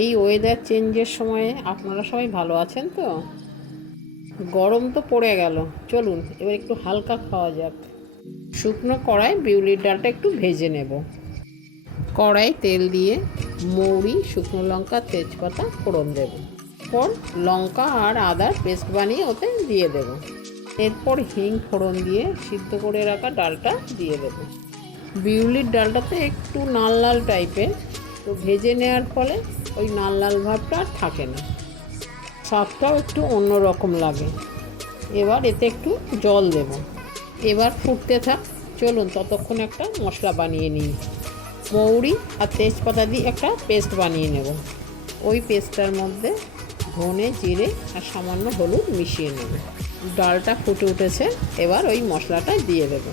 এই ওয়েদার চেঞ্জের সময়ে আপনারা সবাই ভালো আছেন তো? গরম তো পড়ে গেল, চলুন এবার একটু হালকা খাওয়া যাক। শুকনো কড়াই বিউলির ডালটা একটু ভেজে নেব। কড়াই তেল দিয়ে মৌরি, শুকনো লঙ্কা, তেজপাতা ফোড়ন দেব। এরপর লঙ্কা আর আদার পেস্ট বানিয়ে ওতে দিয়ে দেব। এরপর হিং ফোড়ন দিয়ে সিদ্ধ করে রাখা ডালটা দিয়ে দেব। বিউলির ডালটাতে একটু লাল লাল টাইপের, তো ভেজে নেওয়ার ফলে ওই লাল লাল ভাবটা আর থাকে না, স্বাদটাও একটু অন্য রকম লাগে। এবার এতে একটু জল দেব। এবার ফুটতে থাক, চলুন ততক্ষণ একটা মশলা বানিয়ে নিই। মৌরি আর তেজপাতা দিয়ে একটা পেস্ট বানিয়ে নেব। ওই পেস্টটার মধ্যে ধনে, জিরে আর সামান্য হলুদ মিশিয়ে নেব। ডালটা ফুটে উঠেছে, এবার ওই মশলাটা দিয়ে দেব।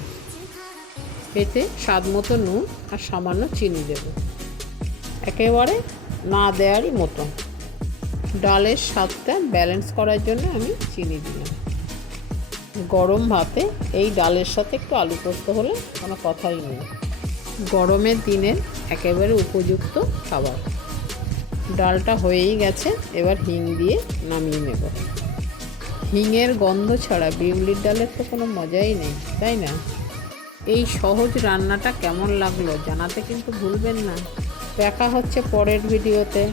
এতে স্বাদ মতো নুন আর সামান্য চিনি দেব, একেবারে না দেওয়ারই মতো। ডালের স্বাদটা ব্যালেন্স করার জন্য আমি চিনি দিলাম। গরম ভাতে এই ডালের সাথে একটু আলু পোস্ত হলে কোনো কথাই নেই। গরমের দিনের একেবারে উপযুক্ত খাবার। ডালটা হয়েই গেছে, এবার হিং দিয়ে নামিয়ে নেব। হিঙের গন্ধ ছাড়া বিউলির ডালের তো কোনো মজাই নেই, তাই না? এই সহজ রান্নাটা কেমন লাগলো জানাতে কিন্তু ভুলবেন না। দেখা হচ্ছে পরের ভিডিওতে।